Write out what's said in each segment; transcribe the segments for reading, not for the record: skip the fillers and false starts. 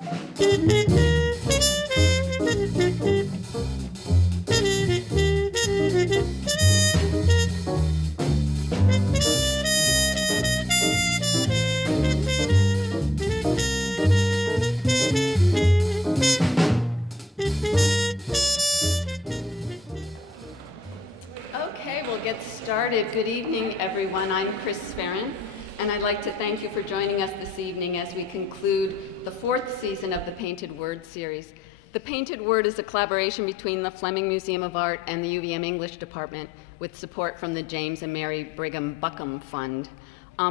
Okay, we'll get started. Good evening, everyone. I'm Chris Farron, and I'd like to thank you for joining us this evening as we conclude the 4th season of the Painted Word series. The Painted Word is a collaboration between the Fleming Museum of Art and the UVM English Department with support from the James and Mary Brigham Buckham Fund.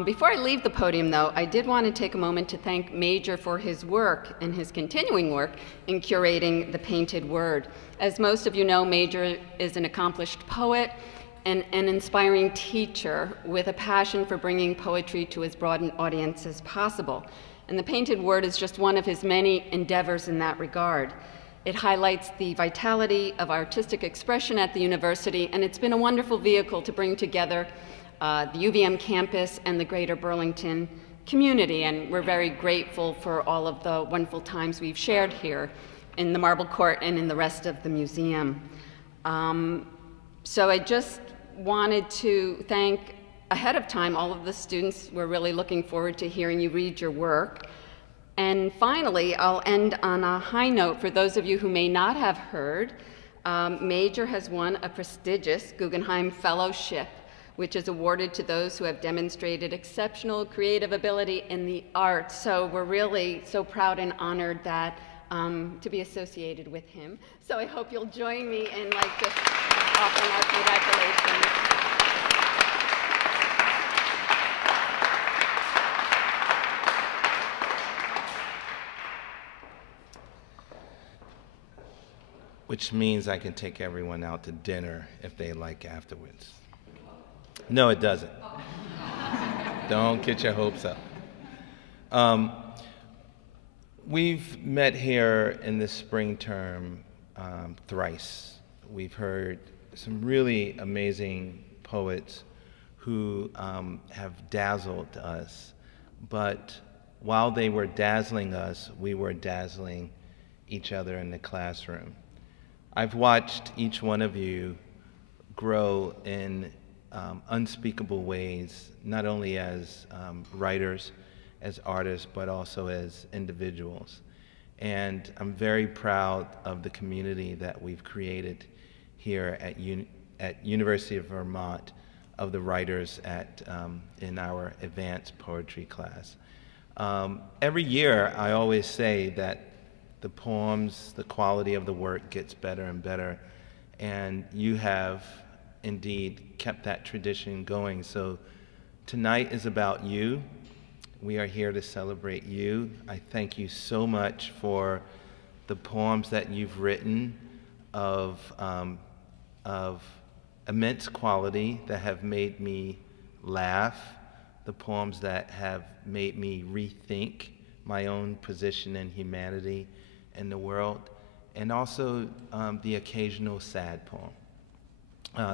Before I leave the podium, though, I did want to take a moment to thank Major for his work and his continuing work in curating the Painted Word. As most of you know, Major is an accomplished poet and an inspiring teacher with a passion for bringing poetry to as broad an audience as possible. And the Painted Word is just one of his many endeavors in that regard. It highlights the vitality of artistic expression at the university, and it's been a wonderful vehicle to bring together the UVM campus and the greater Burlington community, and we're very grateful for all of the wonderful times we've shared here in the Marble Court and in the rest of the museum. So I just wanted to thank ahead of time all of the students. We're really looking forward to hearing you read your work. And finally, I'll end on a high note for those of you who may not have heard. Major has won a prestigious Guggenheim Fellowship, which is awarded to those who have demonstrated exceptional creative ability in the arts. So we're really so proud and honored that to be associated with him. So I hope you'll join me in just offering our congratulations. Which means I can take everyone out to dinner if they like afterwards. No, it doesn't. Don't get your hopes up. We've met here in this spring term thrice. We've heard some really amazing poets who have dazzled us, but while they were dazzling us, we were dazzling each other in the classroom. I've watched each one of you grow in unspeakable ways, not only as writers, as artists, but also as individuals. And I'm very proud of the community that we've created here at University of Vermont of the writers in our advanced poetry class. Every year, I always say that the poems, the quality of the work gets better and better, and you have indeed kept that tradition going. So tonight is about you. We are here to celebrate you. I thank you so much for the poems that you've written of immense quality that have made me laugh, the poems that have made me rethink my own position in humanity and the world, and also the occasional sad poem.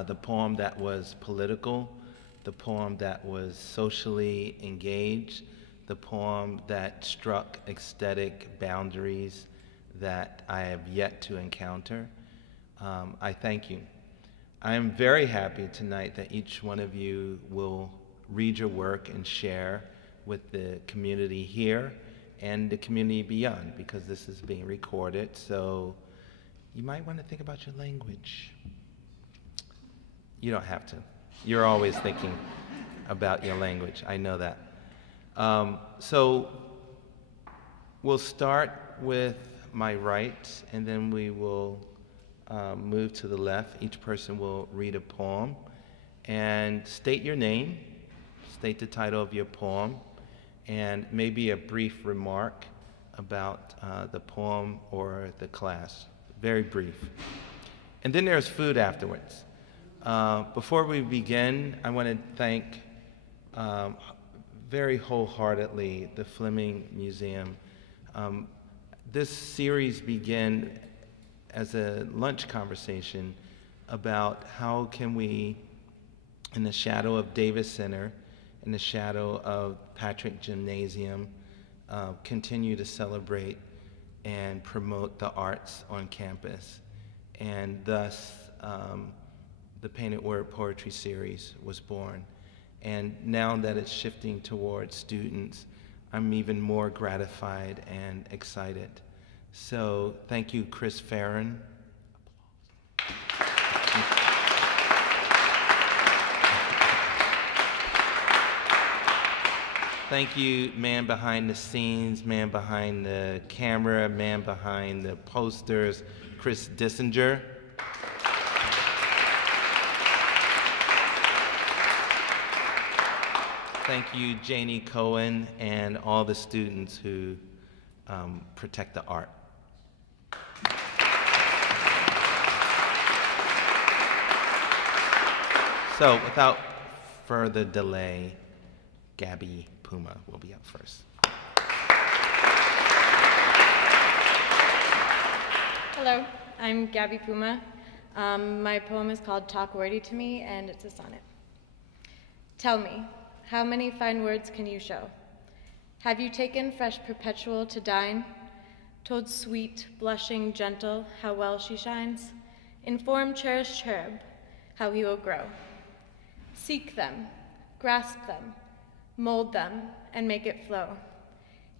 The poem that was political, the poem that was socially engaged, the poem that struck aesthetic boundaries that I have yet to encounter. I thank you. I am very happy tonight that each one of you will read your work and share with the community here and the community beyond, because this is being recorded, so you might want to think about your language. You don't have to. You're always thinking about your language. I know that. So we'll start with my right, and then we will move to the left. Each person will read a poem and state your name, state the title of your poem, and maybe a brief remark about the poem or the class. Very brief. And then there's food afterwards. Before we begin, I want to thank very wholeheartedly the Fleming Museum. This series began as a lunch conversation about how can we, in the shadow of Davis Center, in the shadow of Patrick Gymnasium, continue to celebrate and promote the arts on campus. And thus, the Painted Word Poetry Series was born. And now that it's shifting towards students, I'm even more gratified and excited. So thank you, Chris Farron. Thank you, man behind the scenes, man behind the camera, man behind the posters, Chris Dissinger. Thank you, Janie Cohen, and all the students who protect the art. So without further delay, Gabby Puma will be up first. Hello, I'm Gabby Puma. My poem is called Talk Wordy to Me, and it's a sonnet. Tell me, how many fine words can you show? Have you taken fresh perpetual to dine? Told sweet, blushing, gentle, how well she shines? Inform cherished cherub, how he will grow. Seek them, grasp them, mold them, and make it flow.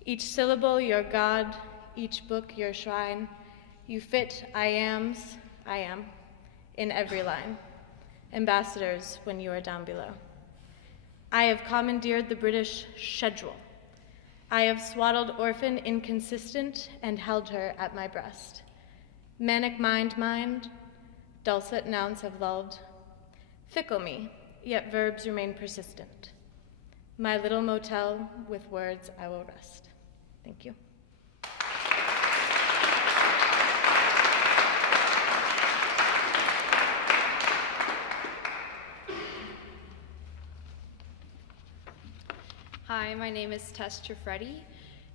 Each syllable your God, each book your shrine. You fit I am, in every line. Ambassadors when you are down below. I have commandeered the British schedule. I have swaddled orphan inconsistent and held her at my breast. Manic mind, dulcet nouns have lulled. Fickle me, yet verbs remain persistent. My little motel, with words I will rest. Thank you. Hi, my name is Tess Trifretti,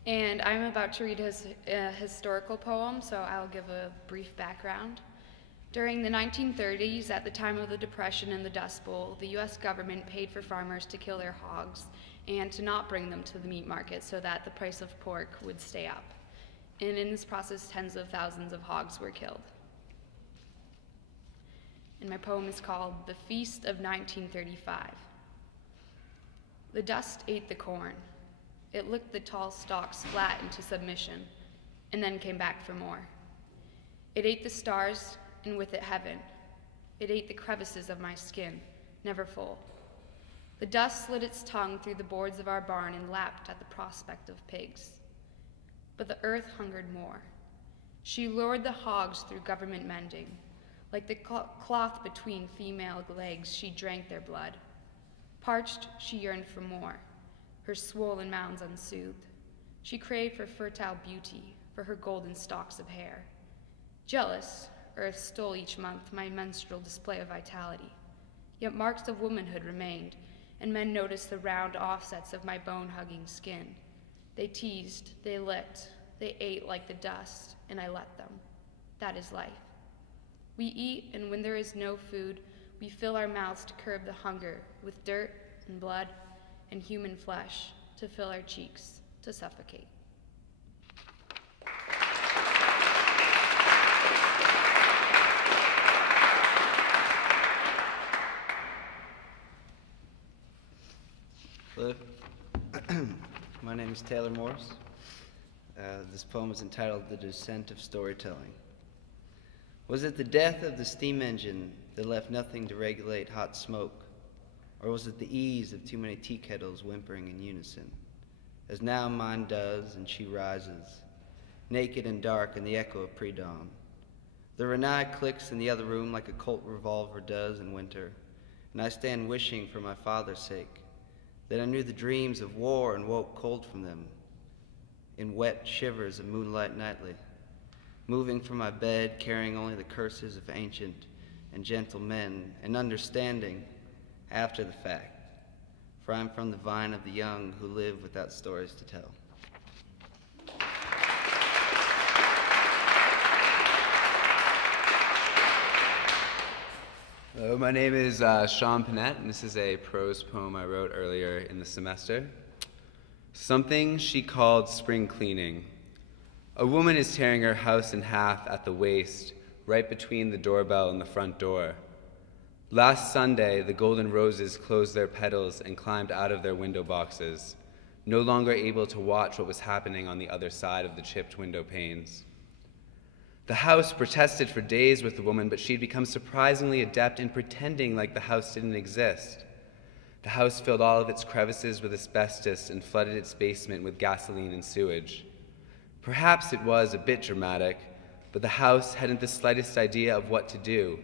and I'm about to read a historical poem, so I'll give a brief background. During the 1930s, at the time of the Depression and the Dust Bowl, the U.S. government paid for farmers to kill their hogs and to not bring them to the meat market so that the price of pork would stay up. And in this process, tens of thousands of hogs were killed. And my poem is called The Feast of 1935. The dust ate the corn. It licked the tall stalks flat into submission, and then came back for more. It ate the stars, and with it heaven. It ate the crevices of my skin, never full. The dust slid its tongue through the boards of our barn and lapped at the prospect of pigs. But the earth hungered more. She lured the hogs through government mending. Like the cloth between female legs, she drank their blood. Parched, she yearned for more, her swollen mounds unsoothed. She craved for fertile beauty, for her golden stalks of hair. Jealous, Earth stole each month my menstrual display of vitality. Yet marks of womanhood remained, and men noticed the round offsets of my bone-hugging skin. They teased, they licked, they ate like the dust, and I let them. That is life. We eat, and when there is no food, we fill our mouths to curb the hunger with dirt and blood and human flesh, to fill our cheeks, to suffocate. Hello, my name is Taylor Morris. This poem is entitled The Descent of Storytelling. Was it the death of the steam engine that left nothing to regulate hot smoke? Or was it the ease of too many tea kettles whimpering in unison? As now mine does, and she rises, naked and dark in the echo of pre-dawn. The Renai clicks in the other room like a Colt revolver does in winter, and I stand wishing for my father's sake, that I knew the dreams of war and woke cold from them, in wet shivers of moonlight nightly, moving from my bed, carrying only the curses of ancient and gentle men, and understanding after the fact, for I am from the vine of the young who live without stories to tell. Hello, my name is Sean Panett, and this is a prose poem I wrote earlier in the semester. Something she called spring cleaning. A woman is tearing her house in half at the waist, right between the doorbell and the front door. Last Sunday, the golden roses closed their petals and climbed out of their window boxes, no longer able to watch what was happening on the other side of the chipped window panes. The house protested for days with the woman, but she'd become surprisingly adept in pretending like the house didn't exist. The house filled all of its crevices with asbestos and flooded its basement with gasoline and sewage. Perhaps it was a bit dramatic, but the house hadn't the slightest idea of what to do.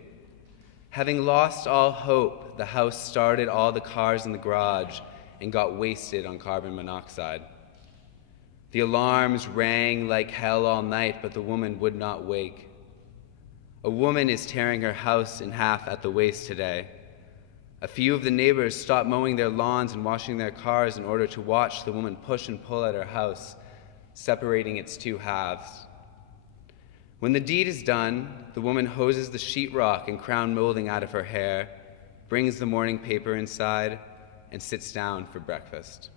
Having lost all hope, the house started all the cars in the garage and got wasted on carbon monoxide. The alarms rang like hell all night, but the woman would not wake. A woman is tearing her house in half at the waist today. A few of the neighbors stopped mowing their lawns and washing their cars in order to watch the woman push and pull at her house, separating its two halves. When the deed is done, the woman hoses the sheetrock and crown molding out of her hair, brings the morning paper inside, and sits down for breakfast.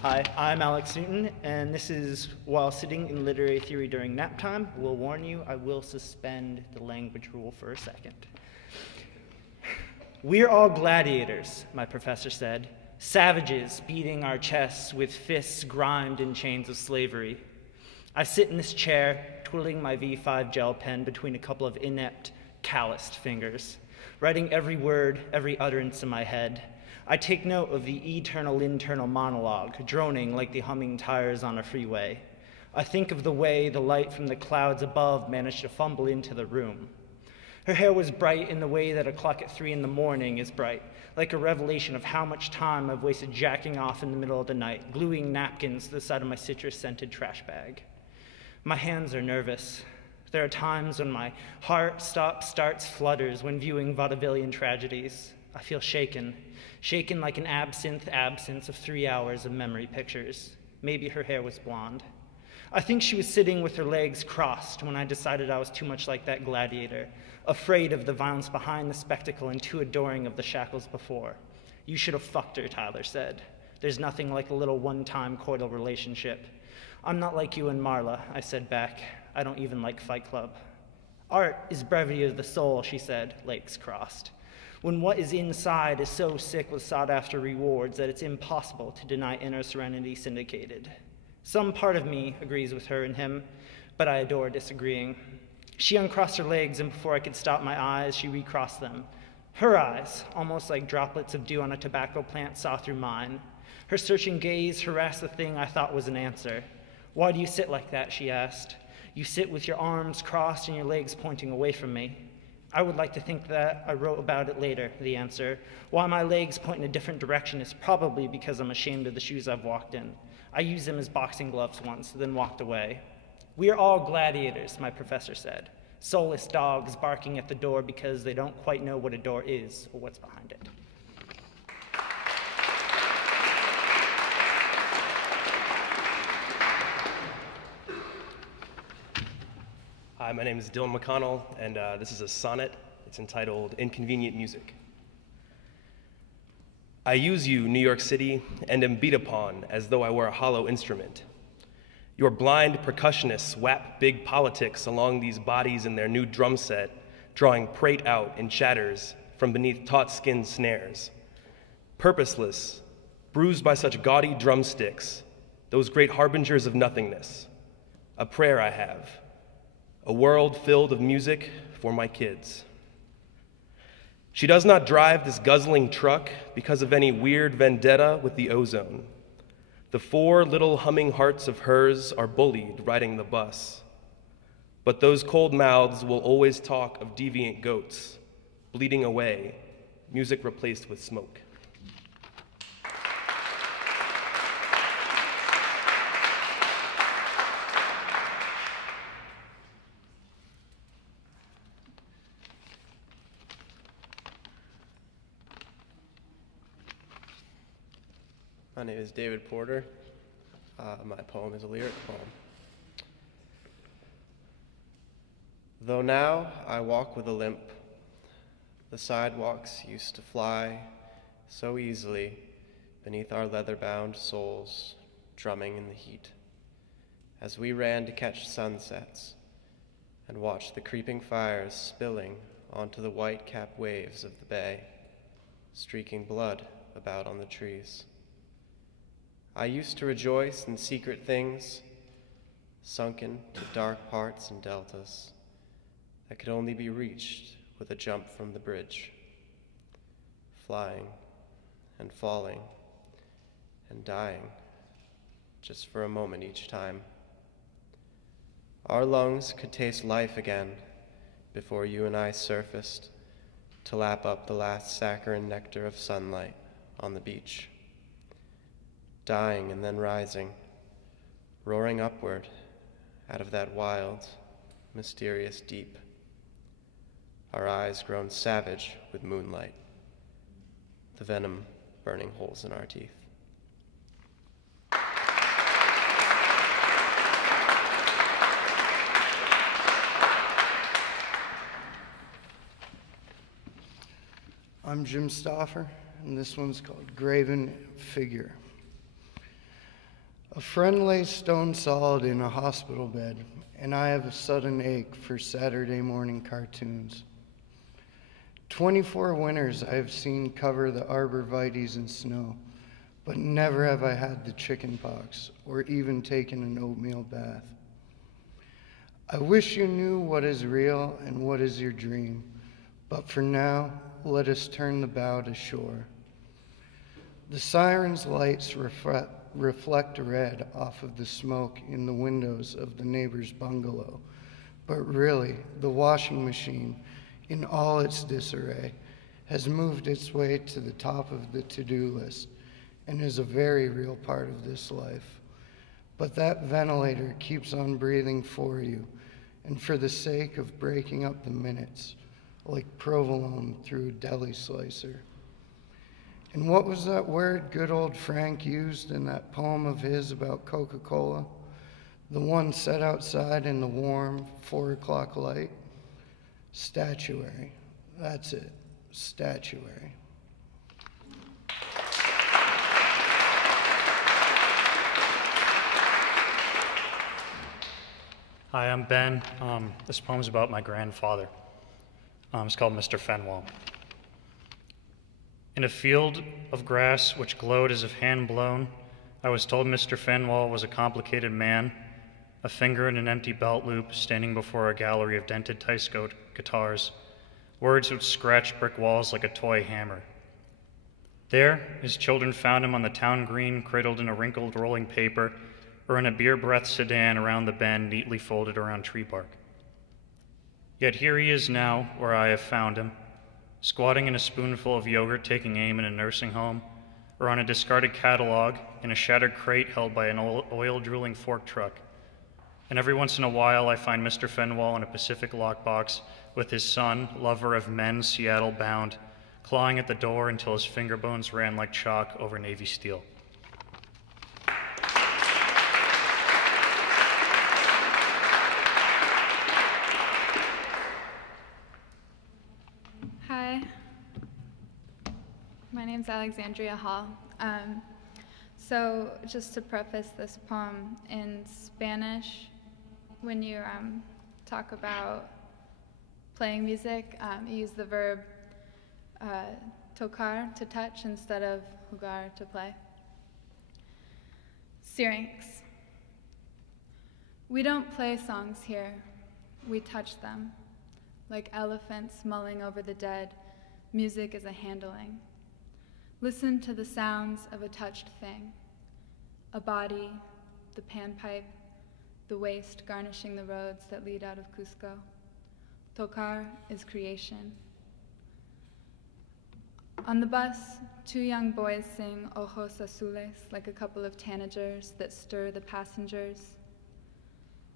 Hi, I'm Alex Newton, and this is While Sitting in Literary Theory During Nap Time. We'll warn you, I will suspend the language rule for a second. We're all gladiators, my professor said, savages beating our chests with fists grimed in chains of slavery. I sit in this chair, twiddling my V5 gel pen between a couple of inept, calloused fingers, writing every word, every utterance in my head. I take note of the eternal internal monologue, droning like the humming tires on a freeway. I think of the way the light from the clouds above managed to fumble into the room. Her hair was bright in the way that a clock at 3 in the morning is bright, like a revelation of how much time I've wasted jacking off in the middle of the night, gluing napkins to the side of my citrus-scented trash bag. My hands are nervous. There are times when my heart starts flutters when viewing vaudevillian tragedies. I feel shaken like an absence of 3 hours of memory pictures. Maybe her hair was blonde. I think she was sitting with her legs crossed when I decided I was too much like that gladiator, afraid of the violence behind the spectacle and too adoring of the shackles before. You should have fucked her, Tyler said. There's nothing like a little one-time coital relationship. I'm not like you and Marla, I said back. I don't even like Fight Club. Art is brevity of the soul, she said, legs crossed. When what is inside is so sick with sought-after rewards that it's impossible to deny inner serenity syndicated. Some part of me agrees with her and him, but I adore disagreeing. She uncrossed her legs, and before I could stop my eyes, she recrossed them. Her eyes, almost like droplets of dew on a tobacco plant, saw through mine. Her searching gaze harassed the thing I thought was an answer. Why do you sit like that, she asked. You sit with your arms crossed and your legs pointing away from me. I would like to think that I wrote about it later, the answer. Why my legs point in a different direction is probably because I'm ashamed of the shoes I've walked in. I used them as boxing gloves once, then walked away. We are all gladiators, my professor said. Soulless dogs barking at the door because they don't quite know what a door is or what's behind it. Hi, my name is Dylan McConnell, and this is a sonnet. It's entitled Inconvenient Music. I use you, New York City, and am beat upon as though I were a hollow instrument. Your blind percussionists whap big politics along these bodies in their new drum set, drawing prate out in chatters from beneath taut-skinned snares. Purposeless, bruised by such gaudy drumsticks, those great harbingers of nothingness. A prayer I have. A world filled of music for my kids. She does not drive this guzzling truck because of any weird vendetta with the ozone. The 4 little humming hearts of hers are bullied riding the bus. But those cold mouths will always talk of deviant goats, bleeding away, music replaced with smoke. My name is David Porter. My poem is a lyric poem. Though now I walk with a limp, The sidewalks used to fly so easily beneath our leather-bound soles, drumming in the heat, as we ran to catch sunsets and watch the creeping fires spilling onto the white-capped waves of the bay, streaking blood about on the trees. I used to rejoice in secret things, sunken to dark parts and deltas that could only be reached with a jump from the bridge, flying and falling and dying just for a moment each time. Our lungs could taste life again before you and I surfaced to lap up the last saccharine nectar of sunlight on the beach, dying and then rising, roaring upward out of that wild, mysterious deep, our eyes grown savage with moonlight, the venom burning holes in our teeth. I'm Jim Stauffer, and this one's called Graven Figure. A friend lays stone solid in a hospital bed, and I have a sudden ache for Saturday morning cartoons. 24 winters I have seen cover the arborvitaes in snow, but never have I had the chicken pox or even taken an oatmeal bath. I wish you knew what is real and what is your dream, but for now, let us turn the bow to shore. The siren's lights reflect red off of the smoke in the windows of the neighbor's bungalow, but really, the washing machine, in all its disarray, has moved its way to the top of the to-do list and is a very real part of this life. But that ventilator keeps on breathing for you, and for the sake of breaking up the minutes, like provolone through a deli slicer. And what was that word good old Frank used in that poem of his about Coca-Cola? The one set outside in the warm 4 o'clock light? Statuary. That's it, statuary. Hi, I'm Ben. This poem's about my grandfather. It's called Mr. Fenwell. In a field of grass which glowed as if hand-blown, I was told Mr. Fenwell was a complicated man, a finger in an empty belt loop standing before a gallery of dented Teisco guitars, words which scratched brick walls like a toy hammer. There, his children found him on the town green, cradled in a wrinkled rolling paper, or in a beer-breathed sedan around the bend, neatly folded around tree bark. Yet here he is now, where I have found him, squatting in a spoonful of yogurt, taking aim in a nursing home, or on a discarded catalog in a shattered crate held by an oil-drooling fork truck. And every once in a while, I find Mr. Fenwell in a Pacific lockbox with his son, lover of men, Seattle-bound, clawing at the door until his finger bones ran like chalk over Navy steel. Hi, my name's Alexandria Hall. So just to preface this poem, in Spanish, when you talk about playing music, you use the verb tocar, to touch, instead of jugar, to play. Syrinx. We don't play songs here, we touch them. Like elephants mulling over the dead, music is a handling. Listen to the sounds of a touched thing. A body, the panpipe, the waste garnishing the roads that lead out of Cusco. Tocar is creation. On the bus, 2 young boys sing Ojos Azules like a couple of tanagers that stir the passengers.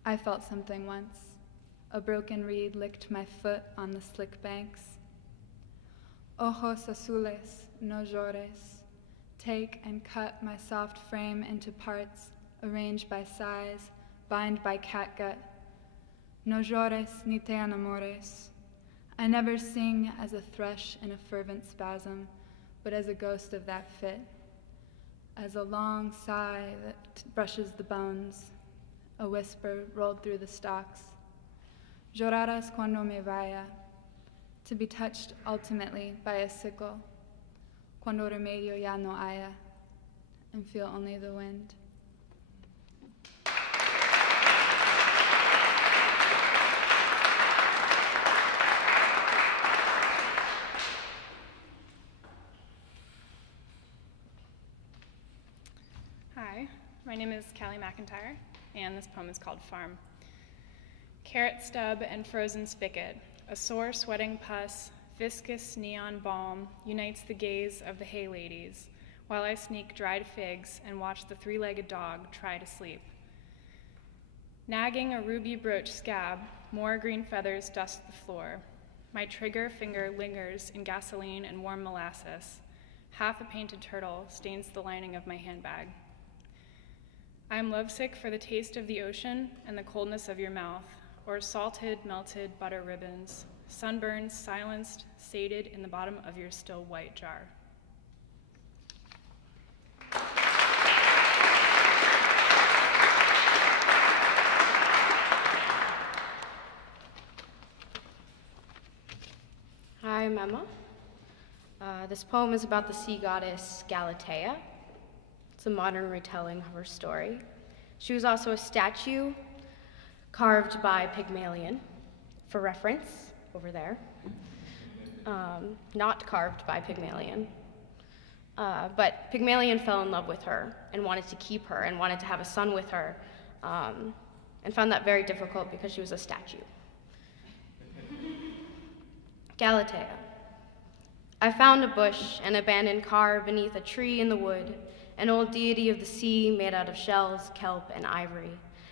I felt something once. A broken reed licked my foot on the slick banks. Ojos azules, no llores. Take and cut my soft frame into parts, arrange by size, bind by catgut. No llores ni te enamores. I never sing as a thrush in a fervent spasm, but as a ghost of that fit, as a long sigh that brushes the bones, a whisper rolled through the stalks. Lloraras cuando me vaya, to be touched ultimately by a sickle, cuando remedio ya no haya, and feel only the wind. Hi, my name is Callie McIntyre, and this poem is called Farm. Carrot stub and frozen spigot, a sore sweating pus, viscous neon balm unites the gaze of the hay ladies, while I sneak dried figs and watch the three-legged dog try to sleep. Nagging a ruby brooch scab, more green feathers dust the floor. My trigger finger lingers in gasoline and warm molasses. Half a painted turtle stains the lining of my handbag. I am lovesick for the taste of the ocean and the coldness of your mouth, or salted, melted butter ribbons, sunburns silenced, sated in the bottom of your still white jar. Hi, I'm Emma. This poem is about the sea goddess Galatea. It's a modern retelling of her story. She was also a statue carved by Pygmalion, for reference, over there. Not carved by Pygmalion. But Pygmalion fell in love with her and wanted to keep her and wanted to have a son with her, and found that very difficult because she was a statue. Galatea. I found a bush, an abandoned car beneath a tree in the wood, an old deity of the sea made out of shells, kelp, and ivory.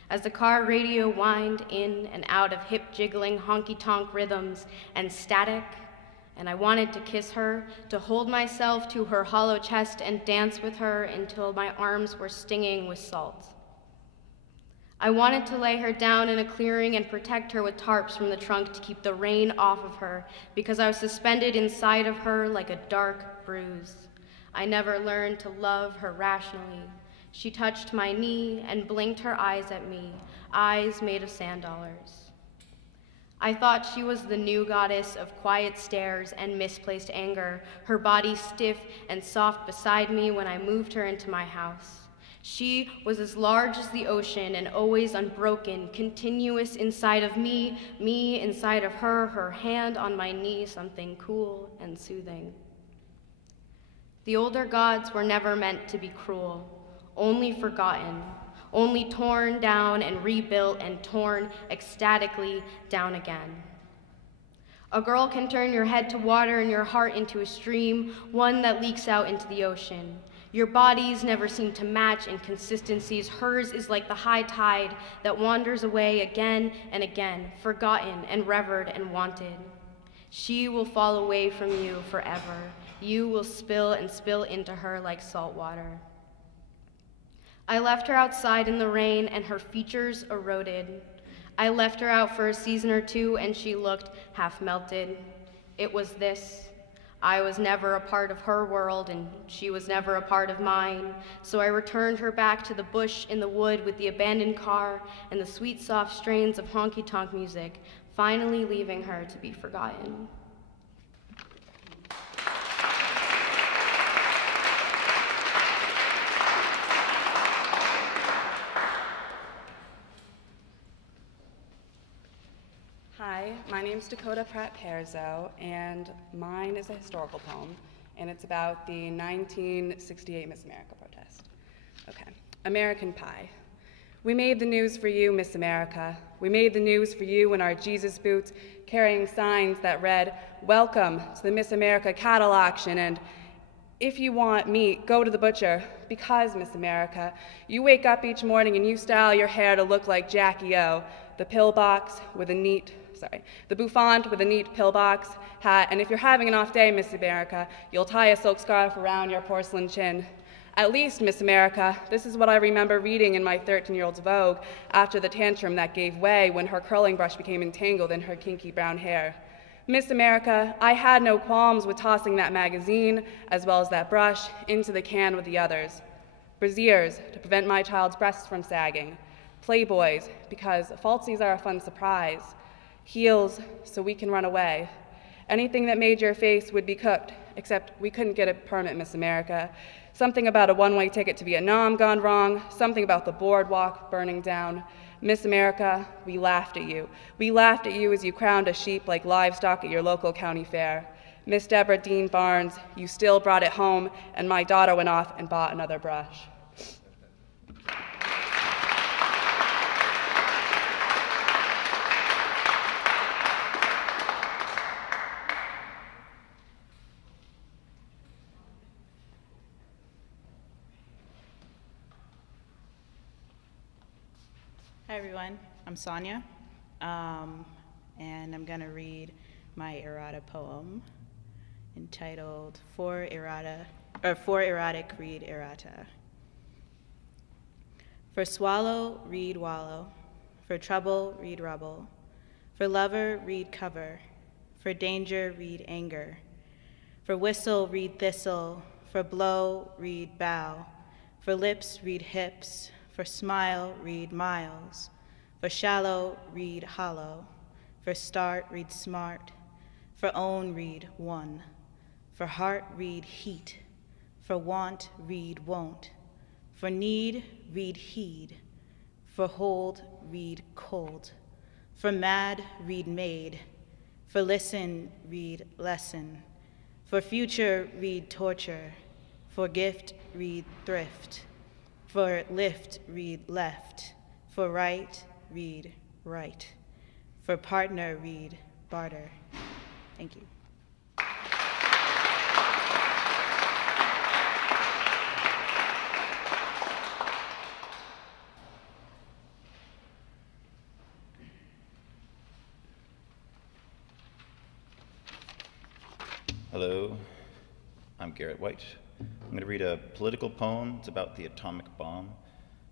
As the car radio whined in and out of hip-jiggling honky-tonk rhythms and static, and I wanted to kiss her, to hold myself to her hollow chest and dance with her until my arms were stinging with salt. I wanted to lay her down in a clearing and protect her with tarps from the trunk to keep the rain off of her, because I was suspended inside of her like a dark bruise. I never learned to love her rationally. She touched my knee and blinked her eyes at me, eyes made of sand dollars. I thought she was the new goddess of quiet stares and misplaced anger, her body stiff and soft beside me when I moved her into my house. She was as large as the ocean and always unbroken, continuous inside of me, me inside of her, her hand on my knee, something cool and soothing. The older gods were never meant to be cruel, only forgotten, only torn down and rebuilt and torn ecstatically down again. A girl can turn your head to water and your heart into a stream, one that leaks out into the ocean. Your bodies never seem to match in consistencies. Hers is like the high tide that wanders away again and again, forgotten and revered and wanted. She will fall away from you forever. You will spill and spill into her like salt water. I left her outside in the rain and her features eroded. I left her out for a season or two and she looked half melted. It was this. I was never a part of her world and she was never a part of mine, so I returned her back to the bush in the wood with the abandoned car and the sweet soft strains of honky-tonk music, finally leaving her to be forgotten. Hi, my name's Dakota Pratt-Perzo, and mine is a historical poem, and it's about the 1968 Miss America protest. Okay, American Pie. We made the news for you, Miss America. We made the news for you in our Jesus boots, carrying signs that read, "Welcome to the Miss America cattle auction," and "If you want meat, go to the butcher," because, Miss America, you wake up each morning and you style your hair to look like Jackie O, the the bouffant with a neat pillbox hat, and if you're having an off day, Miss America, you'll tie a silk scarf around your porcelain chin. At least, Miss America, this is what I remember reading in my 13-year-old's Vogue after the tantrum that gave way when her curling brush became entangled in her kinky brown hair. Miss America, I had no qualms with tossing that magazine, as well as that brush, into the can with the others. Brassieres, to prevent my child's breasts from sagging. Playboys, because falsies are a fun surprise. Heels, so we can run away. Anything that made your face would be cooked, except we couldn't get a permit, Miss America. Something about a one-way ticket to Vietnam gone wrong, something about the boardwalk burning down. Miss America, we laughed at you. We laughed at you as you crowned a sheep like livestock at your local county fair. Miss Deborah Dean Barnes, you still brought it home, and my daughter went off and bought another brush. Hi everyone, I'm Sonia, and I'm gonna read my errata poem entitled For Erotic Read Errata. For swallow, read wallow. For trouble, read rubble. For lover, read cover. For danger, read anger. For whistle, read thistle. For blow, read bow. For lips, read hips. For smile, read miles. For shallow, read hollow. For start, read smart. For own, read one. For heart, read heat. For want, read won't. For need, read heed. For hold, read cold. For mad, read made. For listen, read lesson. For future, read torture. For gift, read thrift. For lift, read left. For right, read right. For partner, read barter. Thank you. Hello, I'm Garrett White. I'm going to read a political poem. It's about the atomic bomb.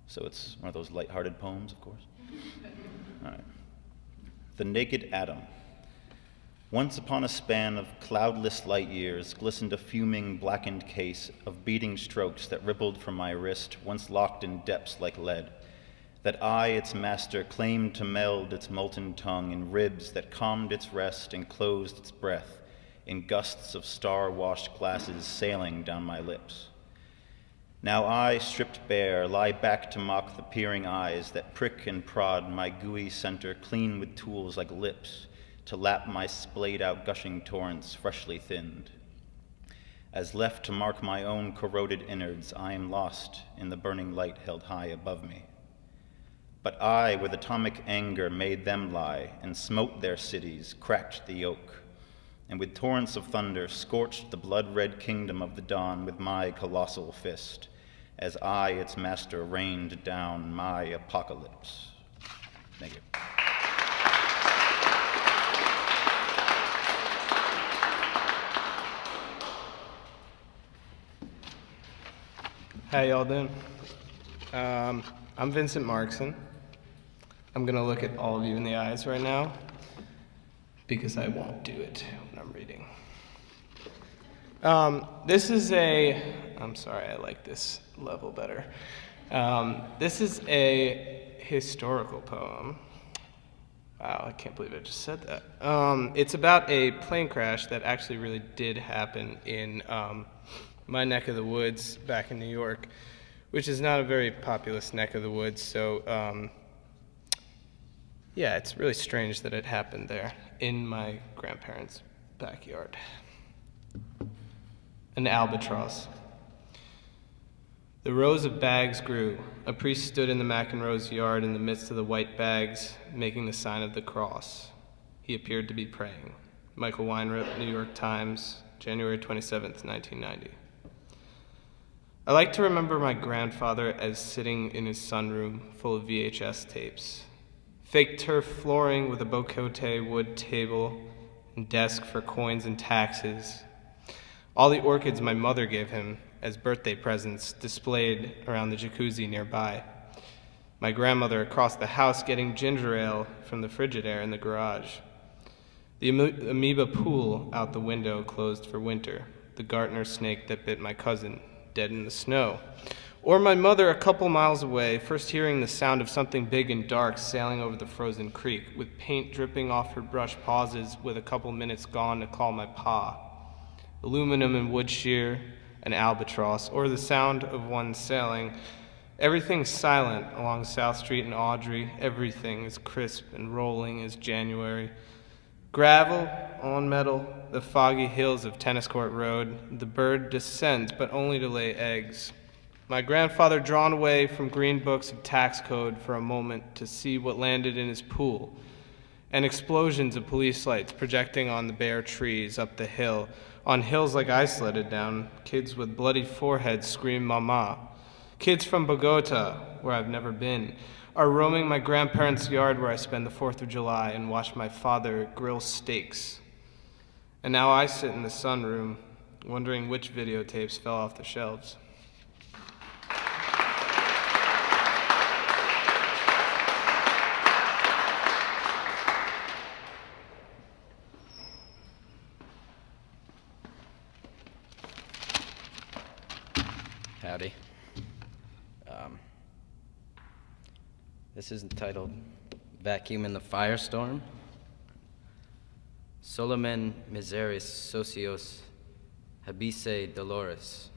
So it's one of those lighthearted poems, of course. All right. The Naked Atom. Once upon a span of cloudless light years glistened a fuming, blackened case of beating strokes that rippled from my wrist, once locked in depths like lead. That I, its master, claimed to meld its molten tongue in ribs that calmed its rest and closed its breath in gusts of star-washed glasses sailing down my lips. Now I, stripped bare, lie back to mock the peering eyes that prick and prod my gooey center clean with tools like lips to lap my splayed-out gushing torrents freshly thinned. As left to mark my own corroded innards, I am lost in the burning light held high above me. But I, with atomic anger, made them lie and smote their cities, cracked the yoke, and with torrents of thunder scorched the blood-red kingdom of the dawn with my colossal fist, as I, its master, rained down my apocalypse. Thank you. How y'all doing? I'm Vincent Markson. I'm gonna look at all of you in the eyes right now because I won't do it when I'm reading. This is I'm sorry, I like this level better. This is a historical poem. Wow, I can't believe I just said that. It's about a plane crash that actually really did happen in my neck of the woods back in New York, which is not a very populous neck of the woods, so yeah, it's really strange that it happened there in my grandparents' backyard. An albatross. The rows of bags grew. A priest stood in the McEnroe's yard in the midst of the white bags, making the sign of the cross. He appeared to be praying. Michael Weinrip, New York Times, January 27th, 1990. I like to remember my grandfather as sitting in his sunroom full of VHS tapes. Fake turf flooring with a bocote wood table and desk for coins and taxes. All the orchids my mother gave him as birthday presents displayed around the jacuzzi nearby. My grandmother across the house getting ginger ale from the Frigidaire in the garage. The amoeba pool out the window closed for winter. The gardener snake that bit my cousin, dead in the snow. Or my mother a couple miles away, first hearing the sound of something big and dark sailing over the frozen creek, with paint dripping off her brush pauses with a couple minutes gone to call my pa. Aluminum and wood shear, an albatross, or the sound of one sailing. Everything's silent along South Street and Audrey. Everything is crisp and rolling as January. Gravel on metal, the foggy hills of Tennis Court Road. The bird descends, but only to lay eggs. My grandfather drawn away from green books of tax code for a moment to see what landed in his pool, and explosions of police lights projecting on the bare trees up the hill, on hills like I sledded down. Kids with bloody foreheads scream mama. Kids from Bogota, where I've never been, are roaming my grandparents' yard where I spend the 4th of July and watch my father grill steaks. And now I sit in the sunroom, wondering which videotapes fell off the shelves. Howdy. This is entitled Vacuum in the Firestorm. Solamen miseris socios habisse dolores.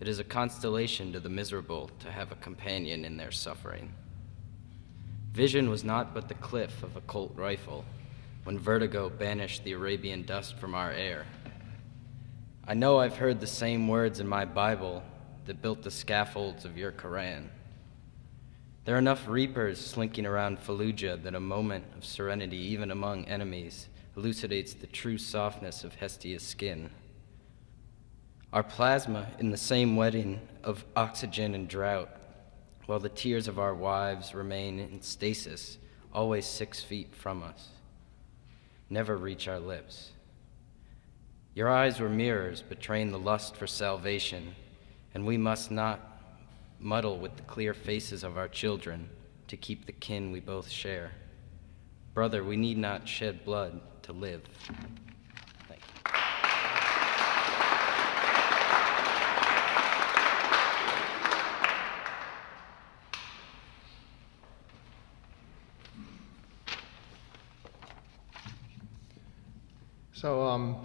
It is a constellation to the miserable to have a companion in their suffering. Vision was not but the cliff of a Colt rifle when vertigo banished the Arabian dust from our air. I know I've heard the same words in my Bible that built the scaffolds of your Quran. There are enough reapers slinking around Fallujah that a moment of serenity, even among enemies, elucidates the true softness of Hestia's skin. Our plasma in the same wedding of oxygen and drought, while the tears of our wives remain in stasis, always 6 feet from us, never reach our lips. Your eyes were mirrors betraying the lust for salvation, and we must not muddle with the clear faces of our children to keep the kin we both share. Brother, we need not shed blood to live. Thank you. So,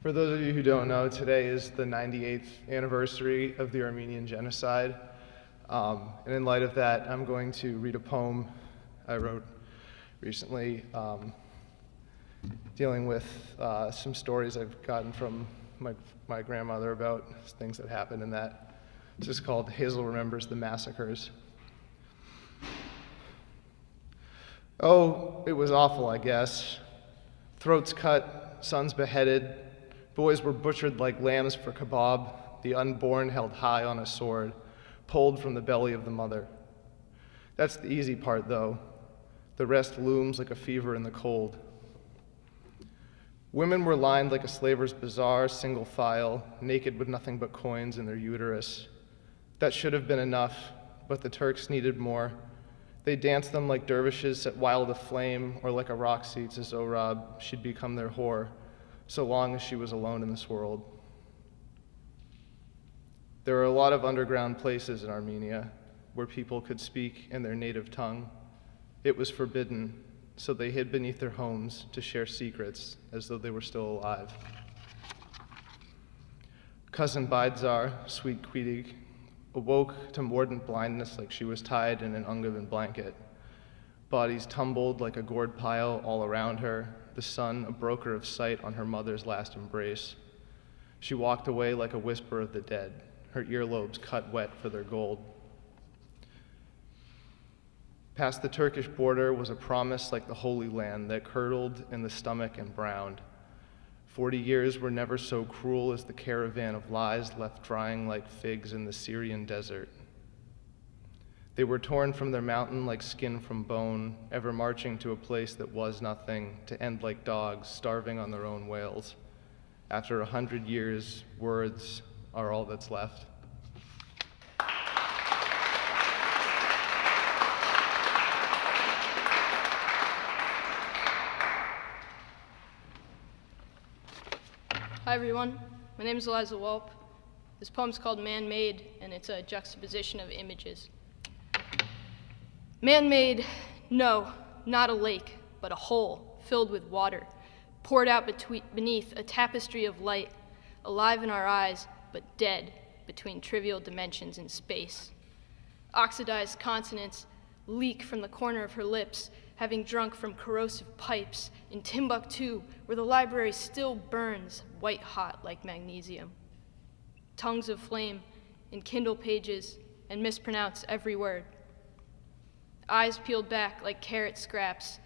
for those of you who don't know, today is the 98th anniversary of the Armenian Genocide. And in light of that, I'm going to read a poem I wrote recently dealing with some stories I've gotten from my grandmother about things that happened in that. It's just called Hazel Remembers the Massacres. Oh, it was awful, I guess. Throats cut, sons beheaded, boys were butchered like lambs for kebab, the unborn held high on a sword, pulled from the belly of the mother. That's the easy part, though. The rest looms like a fever in the cold. Women were lined like a slaver's bazaar, single file, naked with nothing but coins in their uterus. That should have been enough, but the Turks needed more. They danced them like dervishes set wild aflame, or like a Roxy to Zohrab, she'd become their whore, so long as she was alone in this world. There are a lot of underground places in Armenia where people could speak in their native tongue. It was forbidden, so they hid beneath their homes to share secrets as though they were still alive. Cousin Baidzar, sweet Quidig, awoke to mordant blindness like she was tied in an Ungavin blanket. Bodies tumbled like a gourd pile all around her, the sun a broker of sight on her mother's last embrace. She walked away like a whisper of the dead, her earlobes cut wet for their gold. Past the Turkish border was a promise like the Holy Land that curdled in the stomach and browned. 40 years were never so cruel as the caravan of lies left drying like figs in the Syrian desert. They were torn from their mountain like skin from bone, ever marching to a place that was nothing, to end like dogs starving on their own wails. After 100 years, words are all that's left. Hi everyone, my name is Eliza Walp. This poem's called Man-Made, and it's a juxtaposition of images. Man-made, no, not a lake, but a hole filled with water, poured out beneath a tapestry of light, alive in our eyes, but dead between trivial dimensions in space. Oxidized consonants leak from the corner of her lips, having drunk from corrosive pipes in Timbuktu, where the library still burns white hot like magnesium. Tongues of flame enkindle pages and mispronounce every word. Eyes peeled back like carrot scraps,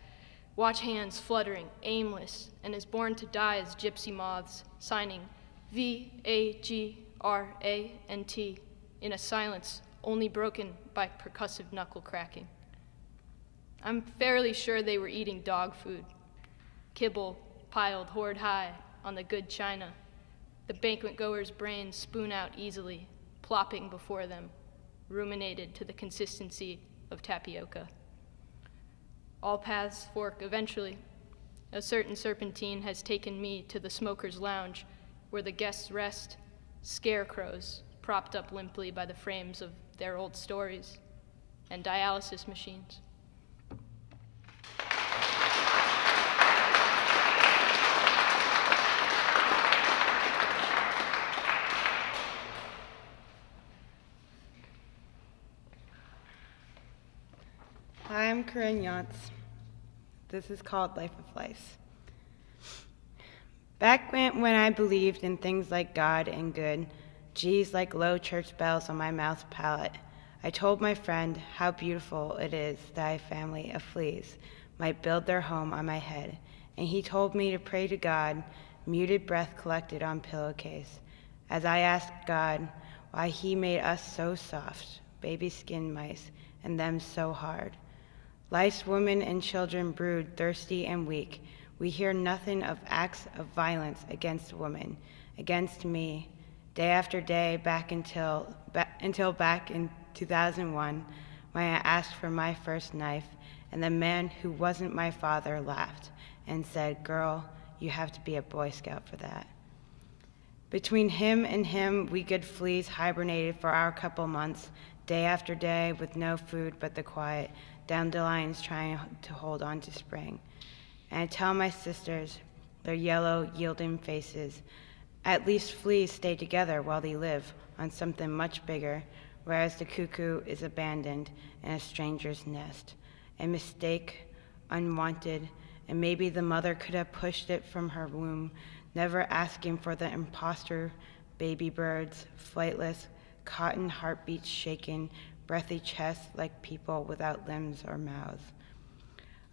watch hands fluttering, aimless, and is born to die as gypsy moths, signing VAGRANT in a silence only broken by percussive knuckle cracking. I'm fairly sure they were eating dog food, kibble piled hoard high on the good china, the banquet goer's brains spoon out easily, plopping before them, ruminated to the consistency of tapioca. All paths fork eventually. A certain serpentine has taken me to the smoker's lounge, where the guests rest, scarecrows propped up limply by the frames of their old stories, and dialysis machines. Hi, I'm Corinne Yantz. This is called Life of Lice. Back when I believed in things like God and good, G's like low church bells on my mouth palate, I told my friend how beautiful it is that a family of fleas might build their home on my head, and he told me to pray to God, muted breath collected on pillowcase, as I asked God why he made us so soft, baby skin mice, and them so hard. Lice, women, and children brood, thirsty and weak. We hear nothing of acts of violence against women, against me, day after day until back in 2001, when I asked for my first knife, and the man who wasn't my father laughed and said, "Girl, you have to be a Boy Scout for that." Between him and him, we good fleas hibernated for our couple months, day after day, with no food but the quiet, dandelions trying to hold on to spring. And I tell my sisters, their yellow, yielding faces, at least fleas stay together while they live on something much bigger, whereas the cuckoo is abandoned in a stranger's nest. A mistake, unwanted, and maybe the mother could have pushed it from her womb, never asking for the imposter baby birds, flightless, cotton heartbeats shaking, breathy chests like people without limbs or mouths.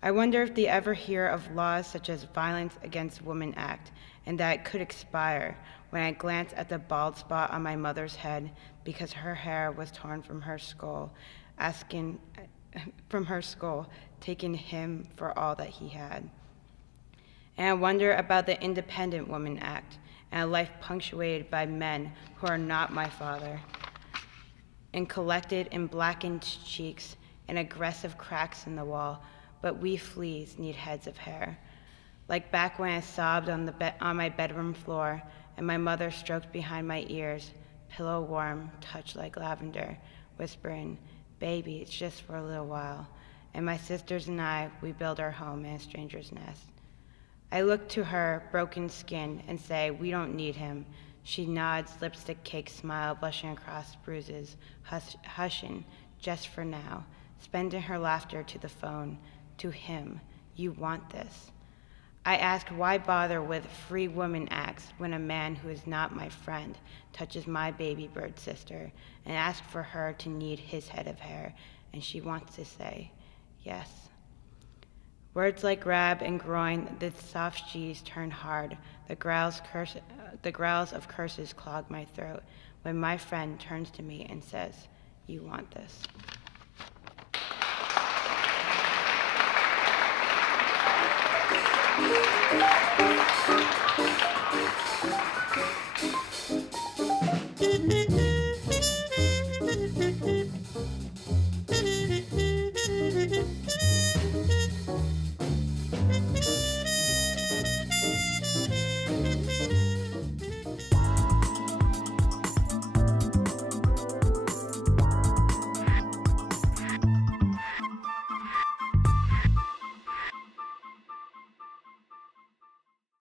I wonder if they ever hear of laws such as Violence Against Women Act, and that it could expire when I glance at the bald spot on my mother's head because her hair was torn from her skull, taking him for all that he had. And I wonder about the Independent Women Act and a life punctuated by men who are not my father, and collected in blackened cheeks and aggressive cracks in the wall, but we fleas need heads of hair. Like back when I sobbed on my bedroom floor and my mother stroked behind my ears, pillow warm, touch like lavender, whispering, "Baby, it's just for a little while." And my sisters and I, we build our home in a stranger's nest. I look to her, broken skin, and say, "We don't need him." She nods, lipstick cake smile blushing across bruises, hushing, just for now, spending her laughter to the phone, to him, "You want this." I ask why bother with free woman acts when a man who is not my friend touches my baby bird sister, and ask for her to need his head of hair, and she wants to say, yes. Words like grab and groin, the soft G's turn hard, the growls of curses clog my throat, when my friend turns to me and says, "You want this."